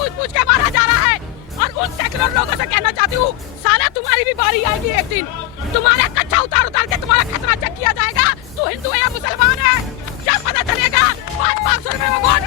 पूछ पूछ के मारा जा रहा है। और उन सेकुलर लोगों से कहना चाहती हूँ, साला तुम्हारी भी बारी आएगी एक दिन, तुम्हारा कच्चा उतार उतार के तुम्हारा खतरा चेक किया जाएगा, तू हिंदू है या मुसलमान है। जब पता चलेगा 500 रुपए में वोट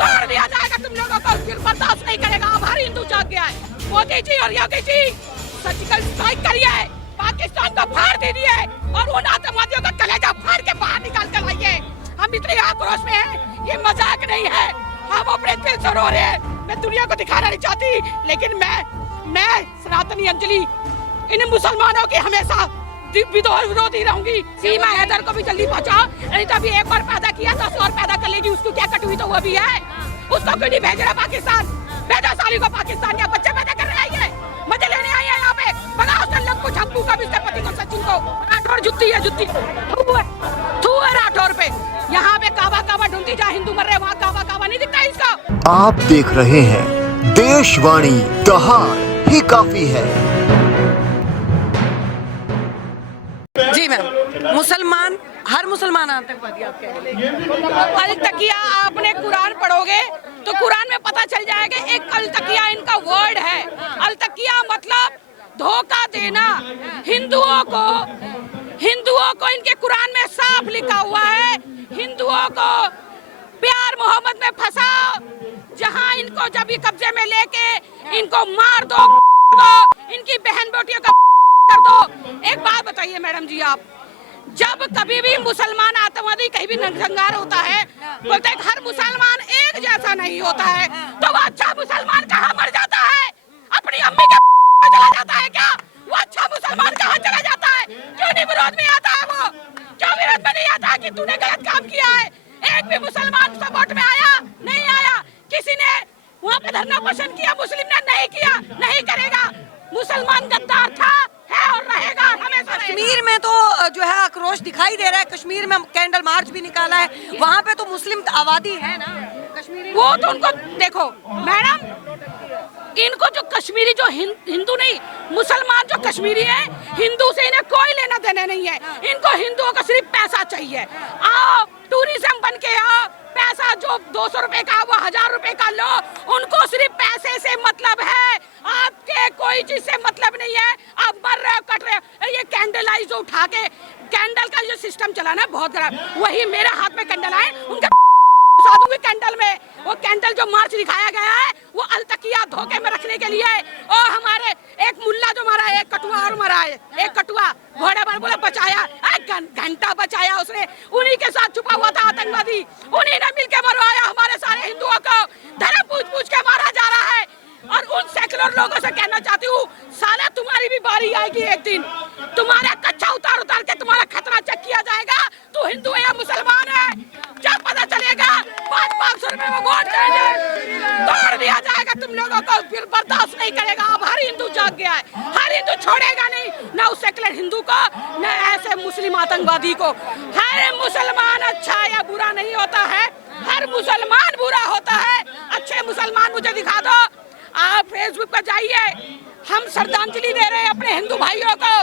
तोड़ दिया जाएगा तुम लोगों को, फिर बर्दाश्त नहीं करेगा। अब हर हिंदू जाग गया है। मोदी जी और योगी जी सर्जिकल स्ट्राइक करिए, पाकिस्तान को फाड़ दीजिए और उन आतंकवादियों का कलेजा फाड़ के बाहर निकाल कर लाइए। हम इतने आक्रोश में हैं, ये मजाक नहीं है, हम अपने दिल से रो रहे हैं। मैं दुनिया को दिखाना नहीं चाहती, लेकिन मैं सनातनी अंजलि इन मुसलमानों की हमेशा विरोधी रहूंगी। सीमा हैदर को भी जल्दी पहुंचाओ, नहीं तो अभी एक बार पैदा किया 10 और पैदा कर लेगी, उसको क्या कट हुई तो वो भी है। उसको क्यों नहीं भेज रहा पाकिस्तान? भेजो साली को पाकिस्तान, या बच्चे पैदा कर रहे हैं, मजे लेने आई है यहाँ पे। भगाओ उस लंबू झंपू का भी, पति को, सचिन को। राठौर जुत्ती है, जुत्ती थू है राठौर पे। यहाँ पे कावा कावा ढूंढती जा, हिंदू मर रहे, वहाँ कावा कावा नहीं दिखता इसको। आप देख रहे हैं देशवाणी, दहाड़ ही काफी है। जी मैम, मुसलमान, हर मुसलमान आतंकवादी आप कह रहे हैं। अल तकिया आपने कुरान पढ़ोगे तो कुरान में पता चल जाएगा, एक अल तकिया इनका वर्ड है। अल तकिया मतलब धोखा देना। हिंदुओं को इनके कुरान में साफ लिखा हुआ है, हिंदुओं को प्यार मोहब्बत में फंसाओ। जहां इनको जब ये कब्जे में लेके इनको मार दो, इनकी बहन बेटियों का कर दो। एक बात बताइए मैडम जी, आप जब कभी भी मुसलमान आतंकवादी कहीं भी नंगरंगार होता है, बोलते हैं हर मुसलमान एक जैसा नहीं होता है, तो वो अच्छा मुसलमान कहाँ मर जाता है? अपनी अम्मी के चला जाता है क्या? वो अच्छा मुसलमान कहाँ चला जाता है? क्यों नहीं विरोध में आता है? वो क्यों विरोध में नहीं आता कि तूने गलत काम किया है? एक भी मुसलमान सपोर्ट में आया नहीं आया? किसी ने वहाँ पे धरना प्रदर्शन किया? मुस्लिम ने नहीं किया, नहीं करेगा। मुसलमान गद्दार था, है और रहेगा, हमेशा। कश्मीर में तो जो है आक्रोश दिखाई दे रहा है, कश्मीर में कैंडल मार्च भी निकाला है, वहाँ पे तो मुस्लिम आबादी है ना कश्मीरी। वो तो उनको देखो मैडम, इनको जो कश्मीरी, जो हिंदू नहीं मुसलमान जो कश्मीरी है, हिंदू से इन्हें कोई लेना देना नहीं है। इनको हिंदुओं को सिर्फ पैसा चाहिए। आओ टूरिज्म बन के आओ, पैसा जो 200 रुपए का वो 1000 रुपए का लो, उनको सिर्फ पैसे से मतलब है, आपके कोई चीज से मतलब नहीं है। आप मर रहे हो, कट रहे हो। ये कैंडल आई जो उठा के, कैंडल का जो सिस्टम चलाना है बहुत खराब। वही मेरे हाथ में कैंडल आए, उनके साधुओं कैंडल में, वो कैंडल जो मार्च दिखाया गया है वो अलतकिया धोखे में रखने के लिए। और हमारे एक मुल्ला जो मारा है, एक कटुआ और मारा है, एक कटुआ घोड़े पर बोला बचाया, घंटा बचाया उसने, उन्हीं के साथ छुपा हुआ था आतंकवादी, उन्हीं ने मिलकर मरवाया हमारे सारे हिंदुओं को। धर्म पूछ पूछ के मारा जा रहा है। और उन सेकुलर लोगों से कहना चाहती हूँ, साला तुम्हारी भी बारी आएगी एक दिन, तुम्हारा कच्चा उतार उतार के तुम्हारा खतरा चेक किया जाएगा, तू हिंदू है या मुसलमान है। जब पता चलेगा 500 रुपए में वोट तोड़ दिया जाएगा तुम लोगों को, फिर बर्दाश्त नहीं करेगा। अब हर हिंदू जाग गया है, हर हिंदू छोड़ेगा नहीं, ना उस सेकुलर हिंदू को, न ऐसे मुस्लिम आतंकवादी को। हर मुसलमान अच्छा या बुरा नहीं होता है, हर मुसलमान बुरा होता है। अच्छे मुसलमान मुझे दिखा दो, आप फेसबुक पर जाइए, हम श्रद्धांजलि दे रहे हैं अपने हिंदू भाइयों को,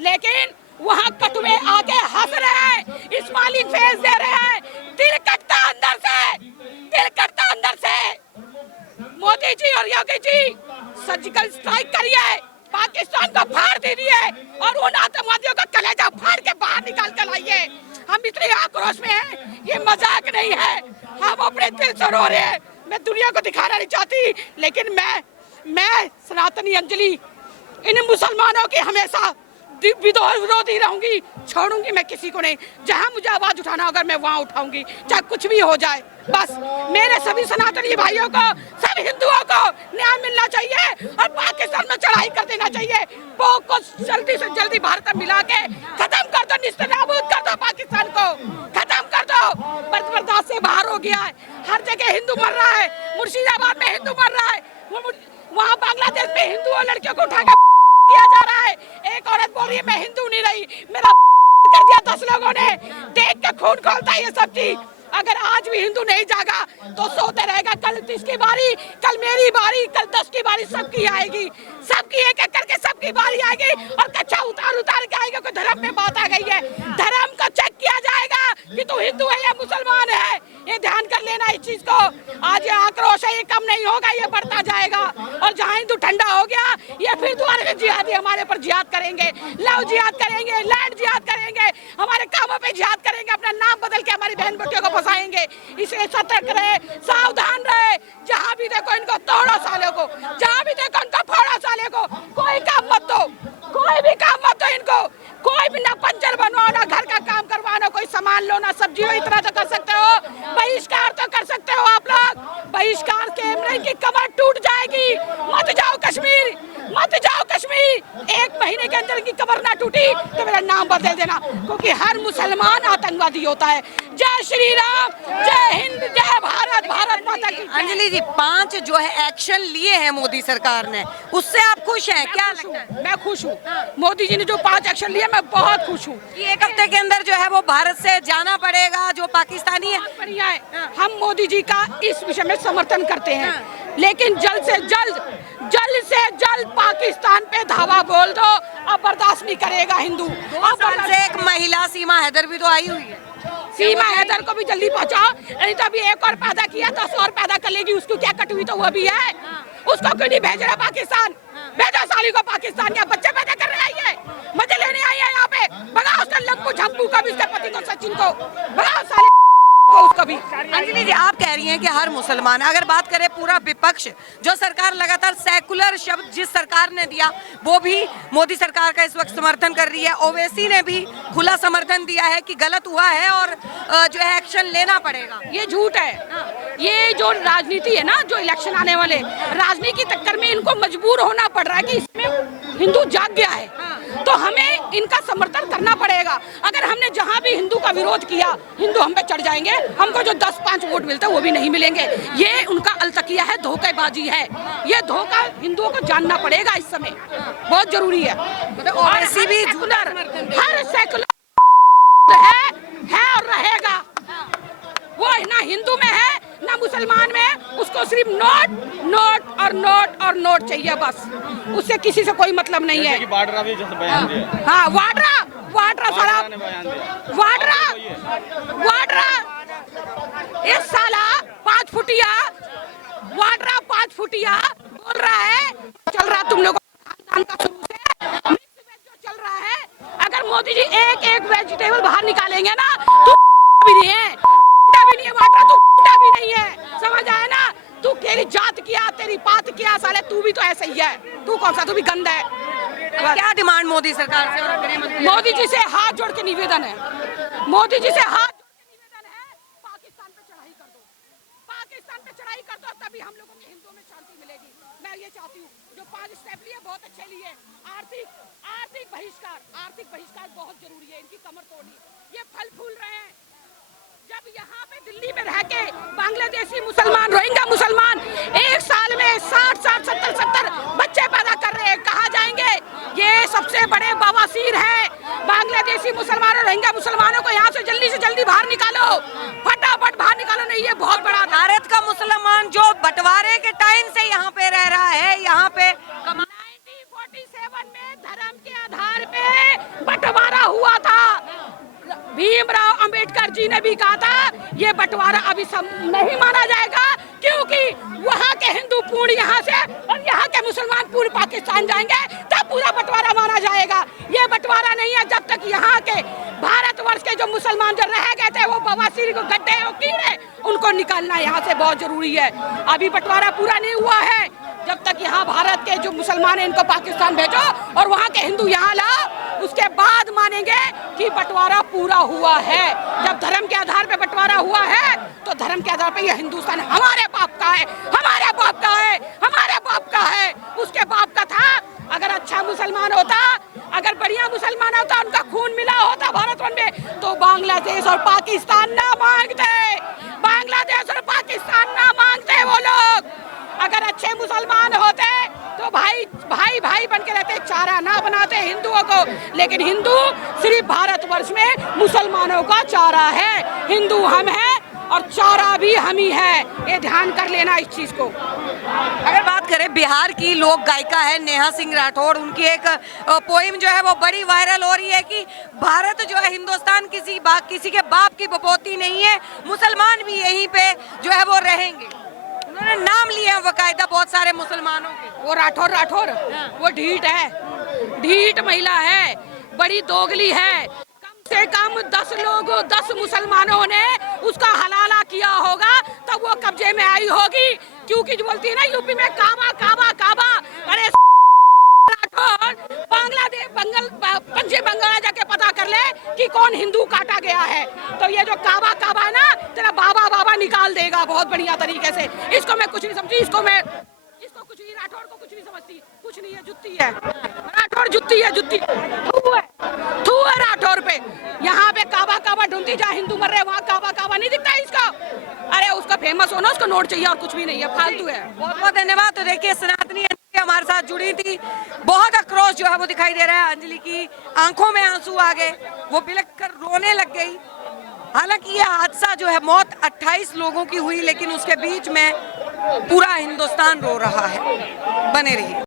लेकिन वहाँ कटुए आके हंस रहे हैं, स्माइलिंग फेस दे रहे हैं। दिल कटता अंदर से, दिल कटता अंदर से। मोदी जी और योगी जी सर्जिकल स्ट्राइक करिए, पाकिस्तान को फाड़ दीजिए और उन आतंकवादियों का कलेजा फाड़ के बाहर निकाल कर लाइए। हम इतने आक्रोश में हैं, ये मजाक नहीं है, हम अपने दिल से रो रहे हैं। मैं दुनिया को दिखाना नहीं चाहती, लेकिन मैं सनातनी अंजलि इन मुसलमानों की हमेशा विरोधी रहूंगी, छोड़ूंगी मैं किसी को नहीं। जहां मुझे आवाज उठाना होगा मैं वहां उठाऊंगी, चाहे कुछ भी हो जाए। बस मेरे सभी सनातनी भाइयों को, सब हिंदुओं को न्याय मिलना चाहिए और पाकिस्तान में चढ़ाई कर देना चाहिए। पोक को जल्दी से जल्दी भारत में मिला के खत्म कर दो, निस्तेनाबूद कर दो, पाकिस्तान को खत्म कर दो। बर्दाश्त से बाहर हो गया है, हर जगह हिंदू मर रहा है, मुर्शिदाबाद में हिंदू मर रहा है, वहाँ बांग्लादेश में हिंदू और लड़कियों को उठा किया जा रहा है। एक औरत बोल रही है मैं हिंदू नहीं रही, मेरा कर दिया 10 लोगों ने, देख के खून खौलता है ये सब चीज। अगर आज भी हिंदू नहीं जागा तो सोते रहेगा। कल 30 की बारी, कल मेरी बारी, कल 10 की बारी, सबकी आएगी, सबकी एक एक करके सबकी बारी आएगी और कच्चा उतार उतार के आएगा। कोई धर्म में बात आ गई है, धर्म को चेक किया जाएगा कि तू हिंदू है या मुसलमान है। ये ध्यान कर लेना इस चीज को। आज ये आक्रोश है, ये कम नहीं होगा, ये बढ़ता जाएगा। और जहाँ हिंदू ठंडा हो गया, ये फिर दोबारा से जिहादी हमारे पर जिहाद करेंगे, लव जिहाद करेंगे, लैंड जिहाद करेंगे, हमारे कामों पे जिहाद करेंगे, अपना नाम बदल के हमारी बहन बेटियों को फंसाएंगे। इसलिए सतर्क रहे, सावधान रहे। जहाँ भी देखो इनको तोड़ो साले को, जहाँ भी देखो इनको फोड़ो साले को। कोई काम मत दो, कोई भी काम मत दो इनको। कोई भी ना पंचर बनवाओ, ना घर का काम करवाना, कोई सामान लो, ना सब्जी हो। इतना तो कर सकते हो, बहिष्कार तो कर सकते हो आप लोग। बहिष्कार के की कमर टूट जाएगी। मत जाओ कश्मीर, मत जाओ कश्मीर। 1 महीने के अंदर की कमर ना टूटी तो मेरा नाम बदल देना, क्योंकि हर मुसलमान आतंकवादी होता है। जय श्री राम, जय हिंद, जय भारत, भारत माता की। अंजलि जी, 5 जो है एक्शन लिए हैं मोदी सरकार ने, उससे आप खुश हैं? क्या लगता है? मैं खुश हूँ। मोदी जी ने जो 5 एक्शन लिए, मैं बहुत खुश हूँ। कि 1 हफ्ते के अंदर जो है वो भारत से जाना पड़ेगा जो पाकिस्तानी है। बढ़िया है। हम मोदी जी का इस विषय में समर्थन करते हैं, लेकिन जल्द से जल्द पाकिस्तान पे धावा बोल दो। अब बर्दाश्त नहीं करेगा हिंदू। 2 साल से एक महिला सीमा हैदर भी तो आई हुई है। सीमा हैदर को भी जल्दी पहुंचाओ, नहीं तो अभी एक और पैदा किया, 10 और पैदा कर लेगी। उसको क्या कट हुई तो वो भी है। उसको क्यों नहीं भेज रहा पाकिस्तान? भेजो साली को पाकिस्तान। क्या बच्चे पैदा कर रहे हैं? ये मजे लेने आई है यहाँ पे। भगाओ उसका लंबू झम्पू को भी, उसके पति को, सचिन को भगाओ साली को, उसको भी। अंजलि जी, आप कह रही हैं कि हर मुसलमान, अगर बात करें पूरा विपक्ष, जो सरकार लगातार सेकुलर शब्द जिस सरकार ने दिया वो भी मोदी सरकार का इस वक्त समर्थन कर रही है। ओवैसी ने भी खुला समर्थन दिया है कि गलत हुआ है और जो है एक्शन लेना पड़ेगा। ये झूठ है। ये जो राजनीति है ना, जो इलेक्शन आने वाले, राजनीति के चक्कर में इनको मजबूर होना पड़ रहा है कि इसमें हिंदू जाग गया है, तो हमें इनका समर्थन करना पड़ेगा। अगर हमने जहाँ भी हिंदू का विरोध किया, हिंदू हम पे चढ़ जाएंगे। हमको जो 10-5 वोट मिलते हैं वो भी नहीं मिलेंगे। ये उनका अलतकिया है, धोखेबाजी है। ये धोखा हिंदुओं को जानना पड़ेगा इस समय, बहुत जरूरी है। मतलब ओवैसी भी हर सेकुलर है और रहेगा। वो ना हिंदू में है ना मुसलमान में है। उसको सिर्फ नोट और नोट और नोट चाहिए बस। उससे किसी से कोई मतलब नहीं है। वाड्रा भी जैसे बयान दिया। हाँ, वाड्रा साला, वाड्रा इस साला 5 फुटिया, वाड्रा 5 फुटिया बोल रहा है। चल रहा तुम लोगों खानदान का शुरू से मिक्स वेज जो चल रहा है। अगर मोदी जी एक वेजिटेबल बाहर निकालेंगे ना, तू भी नहीं है, भी नहीं है वाड्रा, तू भी नहीं है। समझ आया ना? तू तेरी जात क्या, तेरी पात क्या, साले तू भी तो ऐसे ही है। तू कौन सा, तू भी गंदा है। क्या डिमांड मोदी सरकार से और गृह मंत्री? मोदी जी से हाथ जोड़ के निवेदन है, मोदी जी से हाथ जोड़ के निवेदन है, पाकिस्तान पे चढ़ाई कर दो, पाकिस्तान पे चढ़ाई कर दो, तभी हम लोगों के हिंदुओं में शांति मिलेगी। मैं ये चाहती हूँ जो 5 स्टेप लिए बहुत अच्छे लिए। आर्थिक बहिष्कार बहुत जरूरी है। इनकी कमर तोड़नी। ये फल फूल रहे हैं। जब यहाँ पे दिल्ली में रह के बांग्लादेशी मुसलमान, रोहिंग्या मुसलमान 1 साल में 60-70 बच्चे पैदा कर रहे हैं, कहाँ जाएंगे? ये सबसे बड़े बवासीर है। बांग्लादेशी मुसलमानों, रोहिंग्या मुसलमानों को यहाँ से जल्दी बाहर निकालो, फटाफट बाहर निकालो। नहीं, ये बहुत बड़ा भारत का मुसलमान जो बंटवारे के टाइम से यहाँ पे रह रहा है, यहाँ पे 1947 में धर्म के आधार पे बंटवारा हुआ था। भीमराव अंबेडकर जी ने भी कहा था ये बंटवारा अभी सब नहीं माना जाएगा, क्योंकि वहाँ के हिंदू पूर्ण यहाँ से और यहाँ के मुसलमान पूर्ण पाकिस्तान जाएंगे, तब पूरा बंटवारा माना जाएगा। ये बंटवारा नहीं है जब तक यहाँ के भारतवर्ष के जो मुसलमान जो रह गए थे, वो बवासीर को गड्ढे और कीड़े, उनको निकालना यहाँ से बहुत जरूरी है। अभी बंटवारा पूरा नहीं हुआ है। जब तक यहाँ भारत के जो मुसलमान हैं इनको पाकिस्तान भेजो और वहाँ के हिंदू यहाँ लाओ, उसके बाद मानेंगे कि बंटवारा पूरा हुआ है। जब धर्म के आधार पे बंटवारा हुआ है तो धर्म के आधार पे ये हिंदुस्तान हमारे बाप का है, हमारे बाप का है, हमारे बाप का है, उसके बाप का था। अगर अच्छा मुसलमान होता, अगर बढ़िया मुसलमान होता, उनका खून मिला होता भारतवर्ष में, तो बांग्लादेश और पाकिस्तान ना मांगते, बांग्लादेश और पाकिस्तान ना मांगते वो लोग। अगर अच्छे मुसलमान होते तो भाई बन के रहते, चारा ना बनाते हिंदुओं को। लेकिन हिंदू सिर्फ भारतवर्ष में मुसलमानों का चारा है। हिंदू हम हैं और चारा भी हम ही है, ये ध्यान कर लेना इस चीज को। अगर बात करें बिहार की लोक गायिका है नेहा सिंह राठौड़, उनकी एक पोइम जो है वो बड़ी वायरल हो रही है कि भारत जो है हिंदुस्तान किसी के बाप की बपोती नहीं है, मुसलमान भी यहीं पे जो है वो रहेंगे। उन्होंने नाम लिए हैं बकायदा बहुत सारे मुसलमानों के। वो राठौर वो ढीठ है, ढीठ महिला है, बड़ी दोगली है। कम से कम 10 लोग 10 मुसलमानों ने उसका हलाला किया होगा तब वो कब्जे में आई होगी, क्योंकि जो बोलती है ना यूपी में काबा काबा काबा। अरे राठौर बांग्लादेश पश्चिम बंगाल जाके पता कर ले कि कौन हिंदू काटा गया है, तो ये जो काबा काबा है ना तेरा बाबा बाबा निकाल देगा बहुत बढ़िया तरीके से। इसको मैं कुछ नहीं समझी, इसको कुछ नहीं, राठौर को कुछ नहीं समझती, कुछ नहीं है, जुत्ती है राठौर, जुत्ती है, जुत्ती थू है राठौर पे। यहाँ पे काबा काबा ढूंढती जहाँ हिंदू मर रहे वहाँ काबा काबा नहीं दिखता है इसका। अरे उसका फेमस होना, उसको नोट चाहिए और कुछ भी नहीं है, फालतू है। बहुत बहुत धन्यवाद। तो देखिए सनातनी अंजलि हमारे साथ जुड़ी थी, बहुत आक्रोश जो है वो दिखाई दे रहा है, अंजलि की आंखों में आंसू आ गए, वो बिलख कर रोने लग गई। हालांकि यह हादसा जो है मौत 28 लोगों की हुई, लेकिन उसके बीच में पूरा हिंदुस्तान रो रहा है। बने रहिए।